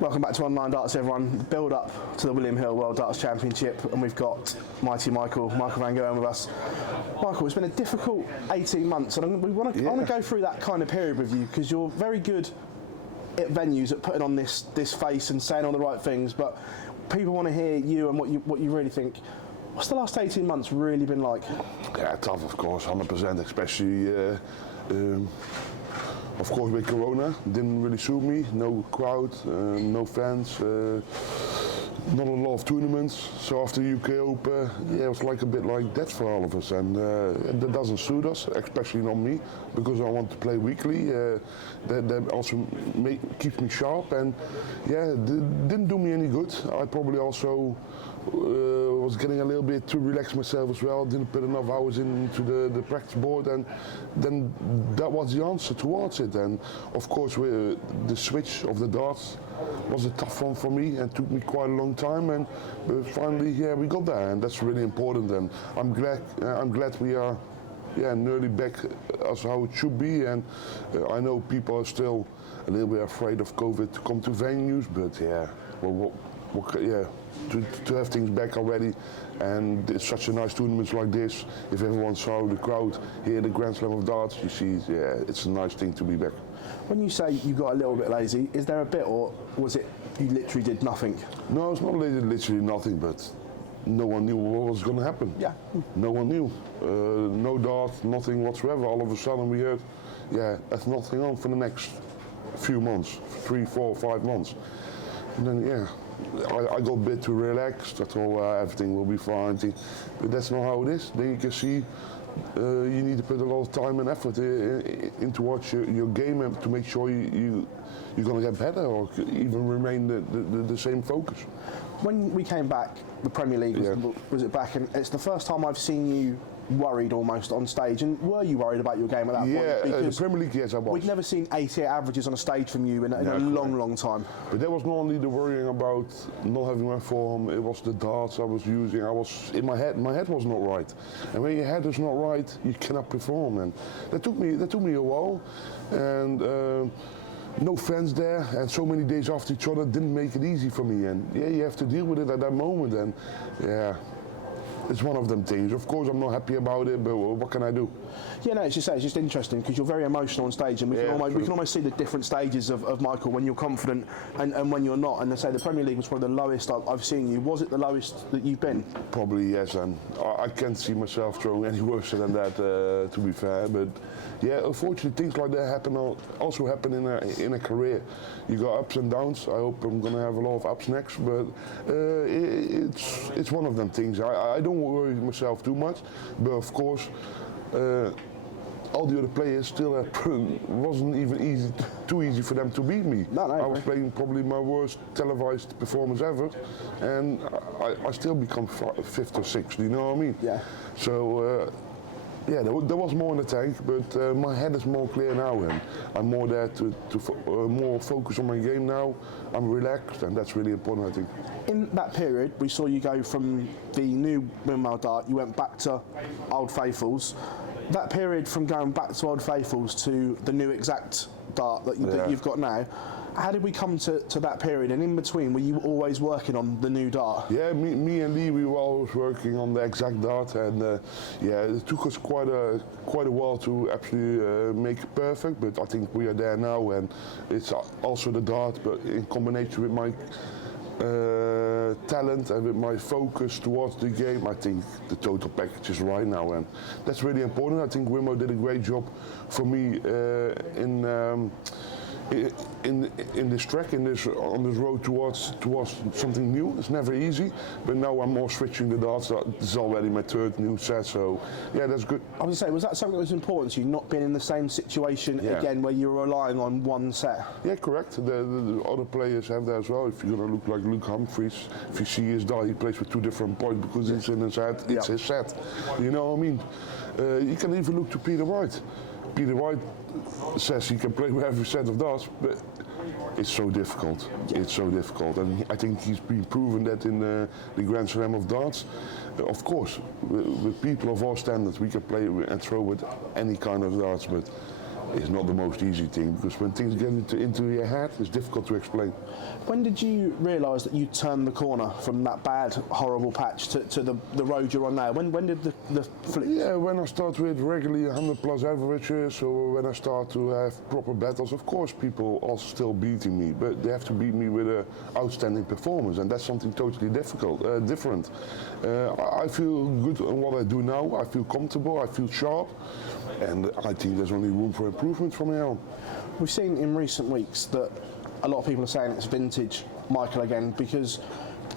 Welcome back to Online Darts, everyone. Build up to the William Hill World Darts Championship, and we've got mighty Michael van Gerwen with us. Michael, it's been a difficult 18 months, and I want to go through that kind of period with you, because you're very good at venues at putting on this face and saying all the right things, but people want to hear you and what you really think. What's the last 18 months really been like? Yeah, tough, of course, 100%, especially. Of course, with Corona, didn't really suit me. No crowd, no fans, not a lot of tournaments. So after UK Open, yeah, it was like a bit like that for all of us, and that doesn't suit us, especially not me, because I want to play weekly. That also keeps me sharp, and yeah, didn't do me any good. I probably also was getting a little bit too relaxed myself as well. Didn't put enough hours into the practice board, and then that was the answer towards it. And of course, the switch of the darts was a tough one for me, and took me quite a long time. And finally, yeah, we got there, and that's really important. And I'm glad we are, yeah, nearly back as how it should be. And I know people are still a little bit afraid of COVID to come to venues, but yeah, well, yeah. To have things back already, and it's such a nice tournament like this. If everyone saw the crowd here, the Grand Slam of Darts, you see, yeah, it's a nice thing to be back. When you say you got a little bit lazy, is there a bit, or was it you literally did nothing? No, it's not literally nothing, but no one knew what was going to happen. Yeah. No one knew. No darts, nothing whatsoever. All of a sudden we heard, yeah, there's nothing on for the next few months, 3, 4, 5 months. And then, yeah, I got a bit too relaxed. I thought everything will be fine, but that's not how it is. Then you can see you need to put a lot of time and effort into your game, and to make sure you're going to get better, or even remain the same focus. When we came back, the Premier League was it back, and it's the first time I've seen you worried almost on stage. And were you worried about your game at that point? Yeah, the Premier League, yes, I was. We'd never seen 88 averages on a stage from you in a long time. But that was not only the worrying about not having my form, it was the darts I was using. I was in my head was not right. And when your head is not right, you cannot perform. And that took me a while. And no fans there, and so many days after each other didn't make it easy for me. And yeah, you have to deal with it at that moment. And yeah, it's one of them things. Of course, I'm not happy about it, but what can I do? Yeah, no, it's just interesting, because you're very emotional on stage, and we can almost see the different stages of Michael, when you're confident and when you're not. And they say the Premier League was probably the lowest I've seen you. Was it the lowest that you've been? Probably, yes, and I can't see myself throwing any worse than that, to be fair. But yeah, unfortunately, things like that also happen in a career. You got ups and downs. I hope I'm going to have a lot of ups next, but it's one of them things. I don't worry myself too much, but of course, all the other players still wasn't even too easy for them to beat me. No, I was playing probably my worst televised performance ever, and I still become 5th or 6th. You know what I mean? Yeah. So. Yeah, there was more in the tank, but my head is more clear now, and I'm more there to more focus on my game now. I'm relaxed, and that's really important, I think. In that period, we saw you go from the new windmill dart, you went back to Old Faithfuls. That period from going back to Old Faithfuls to the new exact dart that you've got now, how did we come to that period? And in between, were you always working on the new dart? Yeah, me and Lee, we were always working on the exact dart, and yeah, it took us quite a while to actually make it perfect. But I think we are there now, and it's also the dart, but in combination with my talent and with my focus towards the game, I think the total package is right now, and that's really important. I think Wimmo did a great job for me in this track, on this road towards something new. It's never easy, but now I'm more switching the darts. This is already my 3rd new set, so yeah, that's good. I was going to say, was that something that was important to you, not being in the same situation again where you're relying on one set? Yeah, correct. The other players have that as well. If you're going to look like Luke Humphries, if you see his dart, he plays with 2 different points because it's in his head, it's his set. You know what I mean? You can even look to Peter White. Peter White says he can play with every set of darts, but it's so difficult. It's so difficult, and I think he's been proven that in the Grand Slam of Darts. Of course, with people of our standards, we can play and throw with any kind of darts, but is not the most easy thing, because when things get into your head, it's difficult to explain. When did you realise that you turned the corner from that bad, horrible patch to the road you're on now? When did the flip? Yeah, when I start with regularly 100 plus averages, or when I start to have proper battles, of course people are still beating me, but they have to beat me with an outstanding performance, and that's something totally different. I feel good on what I do now, I feel comfortable, I feel sharp, and I think there's only room for improvement from here on. We've seen in recent weeks that a lot of people are saying it's vintage Michael again, because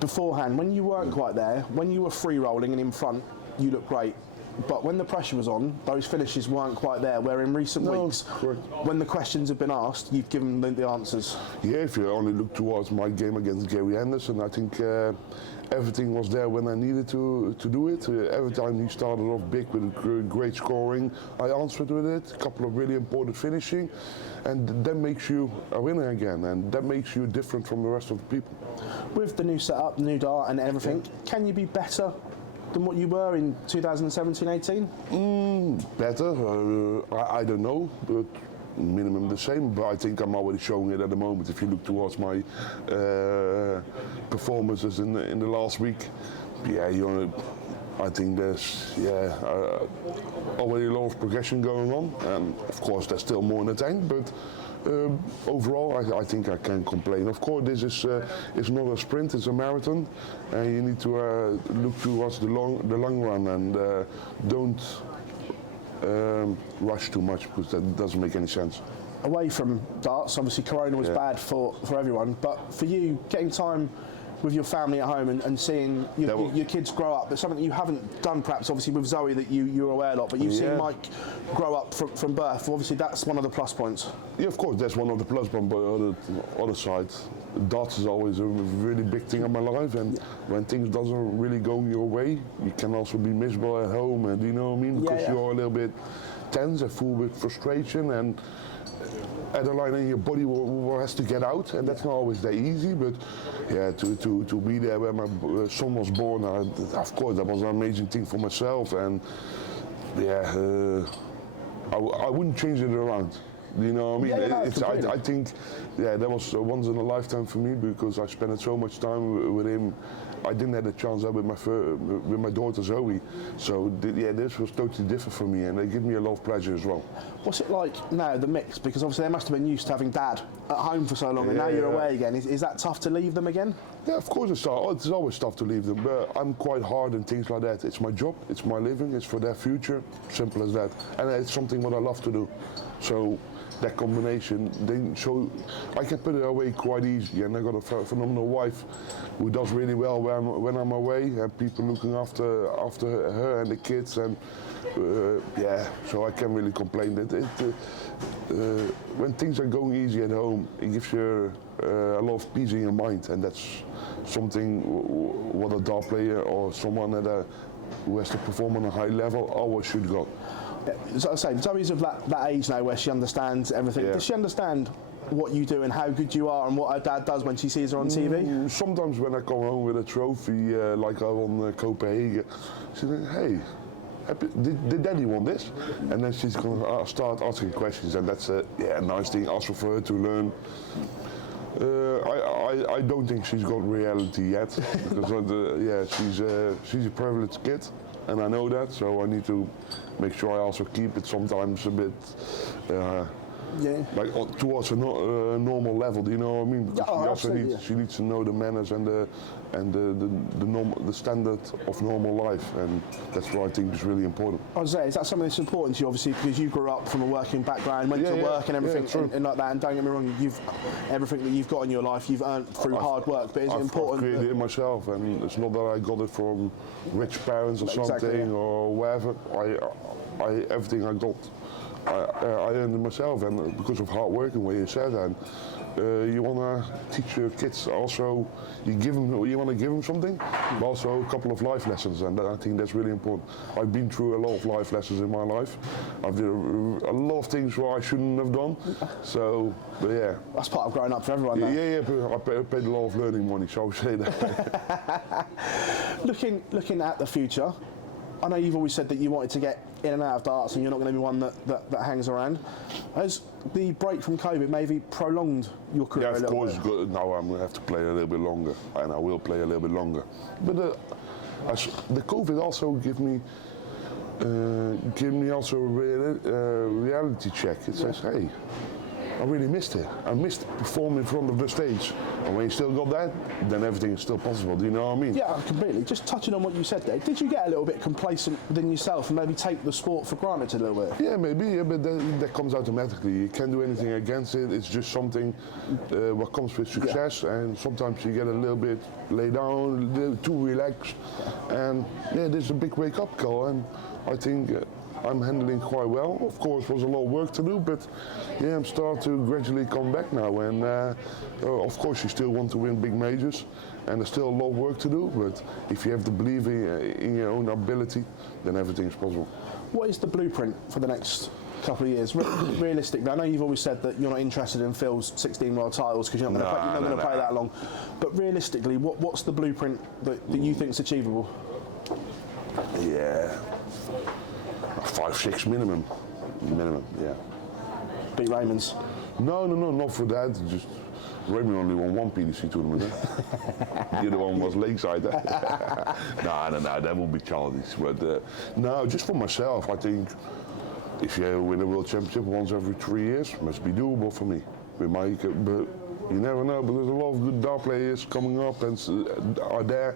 beforehand, when you weren't quite there, when you were free rolling and in front, you looked great. But when the pressure was on, those finishes weren't quite there, where in recent weeks, correct. when the questions have been asked, you've given them the answers. Yeah, if you only look towards my game against Gary Anderson, I think everything was there when I needed to do it. Every time he started off big with great scoring, I answered with it, a couple of really important finishing, and that makes you a winner again, and that makes you different from the rest of the people. With the new setup, new dart and everything, can you be better than what you were in 2017-18? Better, I don't know, but minimum the same, but I think I'm already showing it at the moment. If you look towards my performances in the last week, yeah, I think there's already a lot of progression going on, and of course there's still more in the tank, but overall I think I can't complain. Of course this is it's not a sprint, it's a marathon, and you need to look towards the long run, and don't rush too much, because that doesn't make any sense. Away from darts, obviously Corona was bad for everyone, but for you, getting time with your family at home and seeing your kids grow up, it's something that you haven't done perhaps obviously with Zoe that you're aware of, but you've seen Mike grow up from birth. Obviously that's one of the plus points. Yeah, of course that's one of the plus points, but on the other side, darts is always a really big thing in my life, and when things doesn't really go your way, you can also be miserable at home, and you know what I mean, because you're a little bit tense and full with frustration, and adrenaline in your body has to get out, and that's not always that easy, but yeah, to be there when my son was born, of course that was an amazing thing for myself, and yeah, I wouldn't change it around. You know what I mean? I think that was once in a lifetime for me, because I spent so much time with him. I didn't have a chance with my daughter Zoe, so this was totally different for me, and they give me a lot of pleasure as well. What's it like now, the mix? Because obviously they must have been used to having dad at home for so long, and now you're away again. Is that tough to leave them again? Yeah, of course it's always tough to leave them, but I'm quite hard and things like that. It's my job, it's my living, it's for their future, simple as that. And it's something what I love to do. So that combination, I can put it away quite easy, and I got a phenomenal wife who does really well when I'm away, and people looking after her and the kids, and so I can't really complain. When things are going easy at home, it gives you a lot of peace in your mind, and that's something what a dart player or someone who has to perform on a high level always should got. So I say, Zoe's of that age now where she understands everything. Does she understand what you do and how good you are and what her dad does when she sees her on TV? Sometimes when I come home with a trophy, like I won Copenhagen, she says, hey, did Daddy want this? And then she's going to start asking questions, and that's a nice thing also for her to learn. I don't think she's got reality yet, because she's a privileged kid, and I know that, so I need to make sure I also keep it sometimes a bit like towards a normal level. Do you know what I mean? Because she needs to know the manners and the standard of normal life, and that's what I think is really important. I was saying, is that something that's important to you, obviously, because you grew up from a working background, went to work and everything, and like that, and don't get me wrong, everything that you've got in your life, you've earned through hard work, but is it important? I've created it myself, and it's not that I got it from rich parents or something or whatever. Everything I got, I earned it myself, and because of hard work and what you said, and you want to teach your kids also, you want to give them something, but also a couple of life lessons, and I think that's really important. I've been through a lot of life lessons in my life. I've done a lot of things where I shouldn't have done, so yeah. That's part of growing up for everyone, though. Yeah, but I paid a lot of learning money, so I would say that. Looking at the future, I know you've always said that you wanted to get in and out of darts and you're not going to be one that hangs around. Has the break from COVID maybe prolonged your career a little bit? Yeah, of course. Now I'm going to have to play a little bit longer, and I will play a little bit longer. But the COVID also give me also a reality check. It says, hey, I really missed it. I missed performing in front of the stage. And when you still got that, then everything is still possible. Do you know what I mean? Yeah, completely. Just touching on what you said there, did you get a little bit complacent within yourself and maybe take the sport for granted a little bit? Yeah, maybe, yeah, but that comes automatically. You can't do anything against it. It's just something what comes with success, and sometimes you get a little bit laid down, a little too relaxed. And yeah, there's a big wake-up call, and I think I'm handling quite well. Of course, was a lot of work to do, but yeah, I'm starting to gradually come back now. And of course, you still want to win big majors, and there's still a lot of work to do. But if you have the belief in your own ability, then everything is possible. What is the blueprint for the next couple of years? Realistically, I know you've always said that you're not interested in Phil's 16 world titles because you're not going to play that long. But realistically, what's the blueprint that you think is achievable? Yeah. 5-6 minimum, yeah. Beat Raymond's? No, not for that. Just Raymond only won one PDC tournament. The other one was Lakeside. No, that would be childish. But no, just for myself, I think if you win a world championship once every 3 years, must be doable for me. But you never know, but there's a lot of good dart players coming up and are there,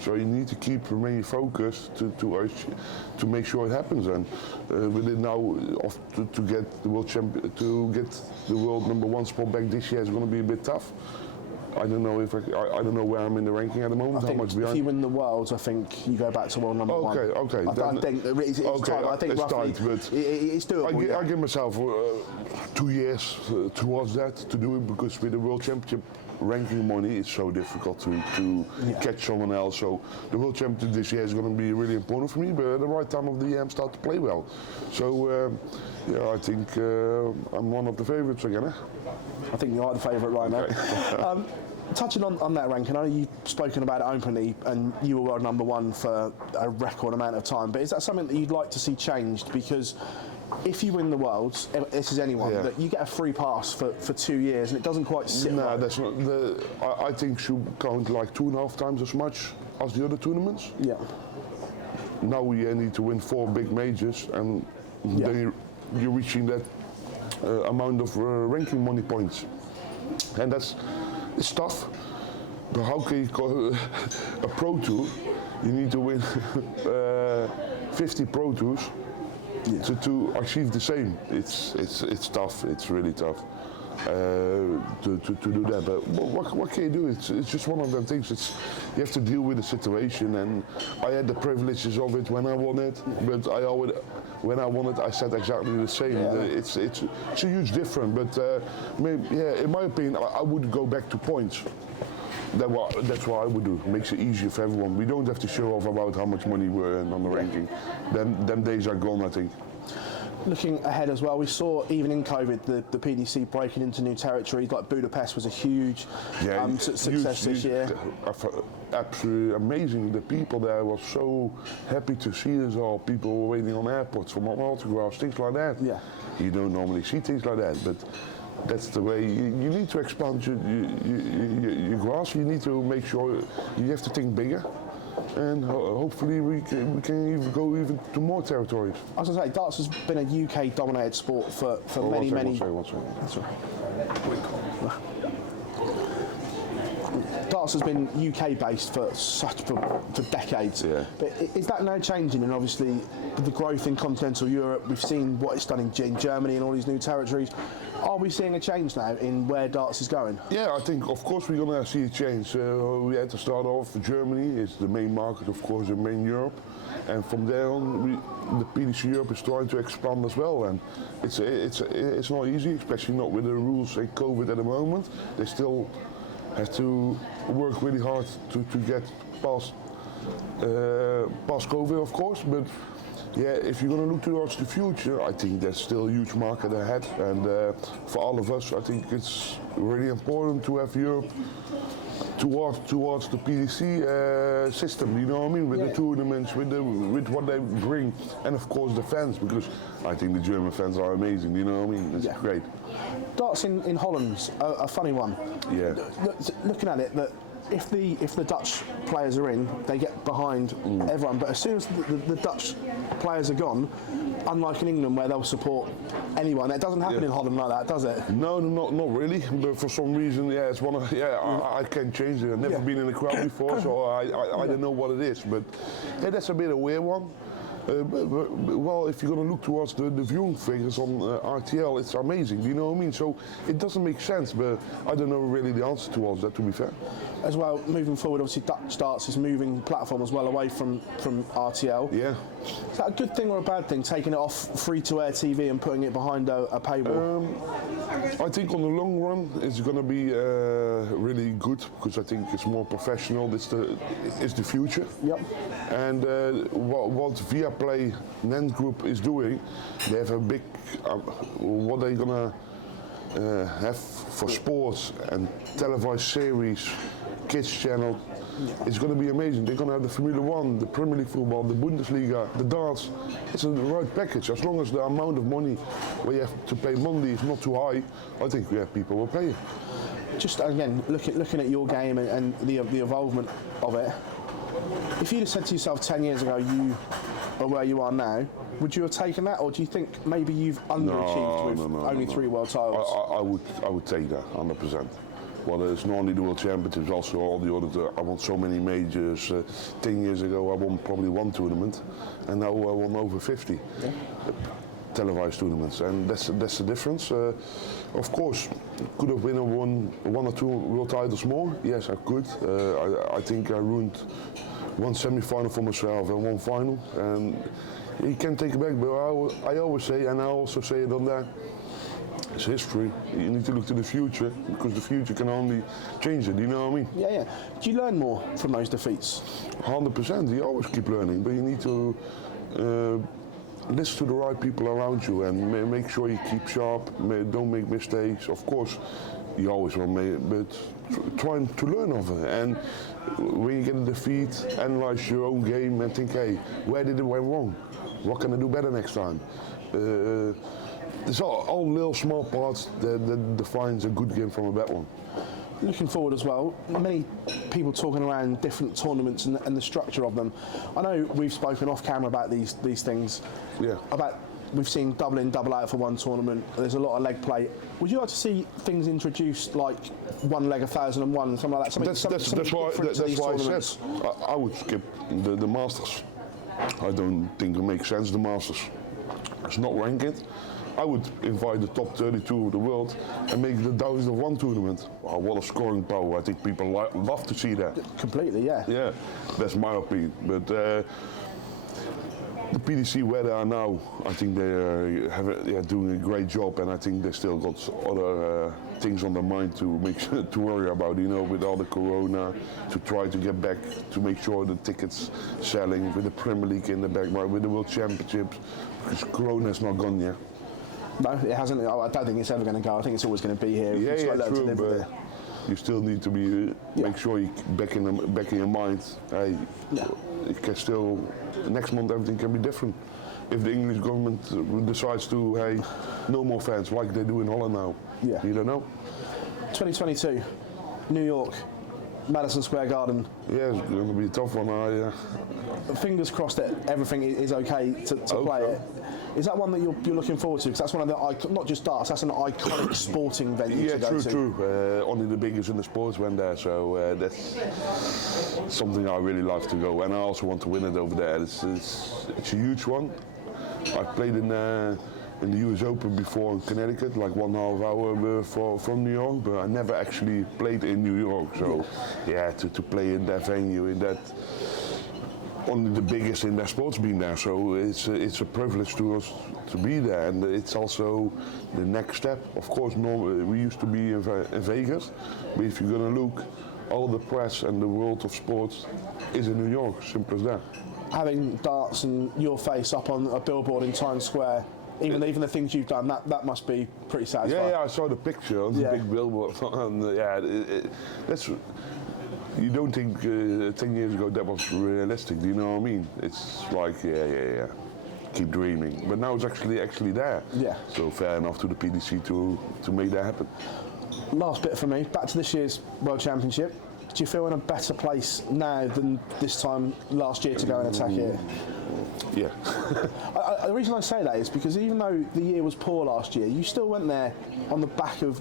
so you need to remain focused to make sure it happens. And with it now to get the world champion, to get the world #1 spot back this year is going to be a bit tough. I don't know if I don't know where I'm in the ranking at the moment. I think how much behind? If you win the Worlds, I think you go back to world #1. Okay. I think it's tight. I think it's roughly tight, but it's doable. I give myself 2 years towards that to do it, because with the world championship ranking money, it's so difficult to catch someone else. So the world championship this year is going to be really important for me. But at the right time of the year, I'm starting to play well. So I think I'm one of the favourites again. I think you are the favourite right now. Touching on that ranking, I know you've spoken about it openly and you were world #1 for a record amount of time, but is that something that you'd like to see changed? Because if you win the Worlds, this is anyone, that you get a free pass for 2 years and it doesn't quite sit No, right. that's not. I think should count like 2.5 times as much as the other tournaments. Yeah. Now we need to win 4 big majors, and then you're reaching that amount of ranking money points, and it's tough. But how can you call a Pro Tour? You need to win 50 Pro Tours to achieve the same. It's tough. It's really tough to do that. But what can you do? It's just one of them things. You have to deal with the situation, and I had the privileges of it when I won it. But when I won it, I said exactly the same. It's a huge difference. But in my opinion, I would go back to points. That's what I would do. It makes it easier for everyone. We don't have to show off about how much money we earn on the ranking. Them days are gone, I think. Looking ahead as well, we saw even in COVID the PDC breaking into new territories. Like Budapest was a huge success this year. Absolutely amazing. The people there were so happy to see us all. People were waiting on airports for autographs, things like that. Yeah. You don't normally see things like that, but that's the way. You need to expand your grasp. You need to make sure you have to think bigger. And hopefully we can even go to more territories. I was going to say, darts has been a UK-dominated sport for many. Darts has been UK-based for decades. Yeah. But is that now changing? And obviously, with the growth in continental Europe, we've seen what it's done in Germany and all these new territories. Are we seeing a change now in where darts is going? Yeah, I think, of course, we're going to see a change. We had to start off with Germany. It's the main market, of course, in main Europe. And from there on, the PDC Europe is trying to expand as well. And it's not easy, especially not with the rules and COVID at the moment. They still have to work really hard to get past COVID, of course. But Yeah, if you're going to look towards the future, I think there's still a huge market ahead. And for all of us, I think it's really important to have Europe towards the PDC system, you know what I mean? With the tournaments, with what they bring, and of course the fans, because I think the German fans are amazing, you know what I mean? It's great. Darts in Holland's a funny one. Yeah. Looking at it, that if the Dutch players are in, they get behind everyone. But as soon as the Dutch players are gone, unlike in England where they'll support anyone, it doesn't happen in Holland like that, does it? No, not really. But for some reason, it's one of I can't change it. I've never been in a crowd before, so I don't know what it is. But that's a bit of a weird one. Well, if you're going to look towards the viewing figures on RTL, it's amazing, you know what I mean? So it doesn't make sense, but I don't know really the answer towards that, to be fair. As well, moving forward, obviously Dutch Darts is moving platform as well away from RTL. Yeah. Is that a good thing or a bad thing, taking it off free-to-air TV and putting it behind a paywall? I think on the long run it's going to be really good, because I think it's more professional. It's the future. Yep. And what Viaplay NENT Group is doing, they have a big what they're going to have for sports and televised series, kids channel. It's going to be amazing. They're going to have the Formula 1, the Premier League football, the Bundesliga, the darts. It's the right package. As long as the amount of money where you have to pay monthly is not too high, I think people will pay it. Just again, looking at your game and the involvement of it, if you'd have said to yourself 10 years ago you are where you are now, would you have taken that, or do you think maybe you've underachieved with only 3 world titles? I would take that 100%. Well, it's not only the World Championships, also all the other. I won so many majors. 10 years ago, I won probably 1 tournament, and now I won over 50 televised tournaments, and that's the difference. Of course, could have won one or 2 world titles more. Yes, I could. I think I ruined 1 semi-final for myself and 1 final, and you can't take it back. But I always say, and I also say it on that. It's history. You need to look to the future, because the future can only change it. You know what I mean? Yeah. Do you learn more from those defeats? 100%. You always keep learning, but you need to listen to the right people around you and make sure you keep sharp. Don't make mistakes. Of course, you always will make, but trying to learn of it. And when you get a defeat, analyze your own game and think, hey, where did it went wrong? What can I do better next time? There's all little small parts that defines a good game from a bad one. Looking forward as well, many people talking around different tournaments and the structure of them. I know we've spoken off camera about these things. Yeah. We've seen double in, double out for one tournament. There's a lot of leg play. Would you like to see things introduced like one leg 1001, something like that? That's why I said I would skip the Masters. I don't think it makes sense, the Masters. It's not ranked. I would invite the top 32 of the world and make the 1001 tournament. Wow, what a scoring power. I think people love to see that. Completely, yeah. Yeah, that's my opinion. But the PDC where they are now, I think they're doing a great job, and I think they still got other things on their mind to worry about, you know, with all the corona, to try to get back, to make sure the tickets selling, with the Premier League in the back, with the World Championships, because corona is not gone yet. No, it hasn't. I don't think it's ever going to go. I think it's always going to be here. True, but you still need to be make sure you back in your mind. Hey, it can still next month everything can be different. If the English government decides to, hey, no more fans like they do in Holland now. Yeah, you don't know. 2022, New York, Madison Square Garden. Yeah, it's going to be a tough one. Fingers crossed that everything is okay to play it. Is that one that you're looking forward to? Because that's one of the, not just darts, that's an iconic sporting venue to go to. Yeah, true. Only the biggest in the sports went there, so that's something I really love to go. And I also want to win it over there. It's a huge one. I played in the US Open before in Connecticut, like 1.5 hour from New York, but I never actually played in New York. So to play in that venue, in that, only the biggest in their sports being there, so it's a privilege to us to be there, and it's also the next step. Of course, we used to be in Vegas, but if you're going to look, all the press and the world of sports is in New York, simple as that. having darts and your face up on a billboard in Times Square, even the things you've done, that must be pretty satisfying. Yeah, I saw the picture on the big billboard, and that's. You don't think 10 years ago that was realistic? Do you know what I mean? It's like yeah. Keep dreaming, but now it's actually there. Yeah. So fair enough to the PDC to make that happen. Last bit for me, back to this year's World Championship. Do you feel in a better place now than this time last year to go and attack here? Yeah. The reason I say that is because even though the year was poor last year, you still went there on the back of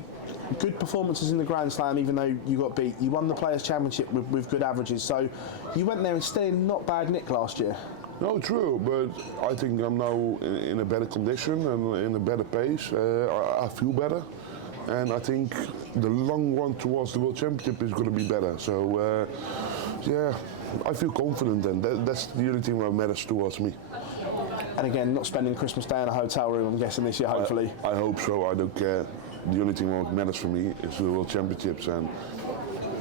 good performances in the Grand Slam, even though you got beat. You won the Players' Championship with good averages, so you went there and stayed in not bad nick last year. No, true, but I think I'm now in a better condition and in a better pace. I feel better, and I think the long run towards the World Championship is going to be better. So, yeah, I feel confident, and that's the only thing that matters towards me. And again, not spending Christmas Day in a hotel room, I'm guessing, this year, hopefully. I hope so. I don't care. The only thing that matters for me is the World Championships and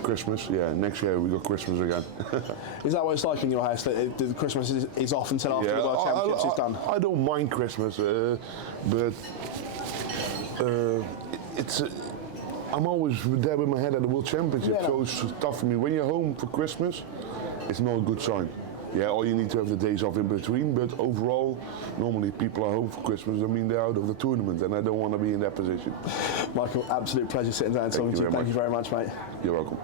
Christmas. Yeah, next year we got Christmas again. Is that what it's like in your house, that the Christmas is off until after the World Championships is done? I don't mind Christmas, but it's. I'm always there with my head at the World Championship, so it's tough for me. When you're home for Christmas, it's not a good sign. Yeah, or you need to have the days off in between, but overall, normally people are home for Christmas. I mean, they're out of the tournament, and I don't want to be in that position. Michael, absolute pleasure sitting down and talking to you. Thank you very much, mate. You're welcome.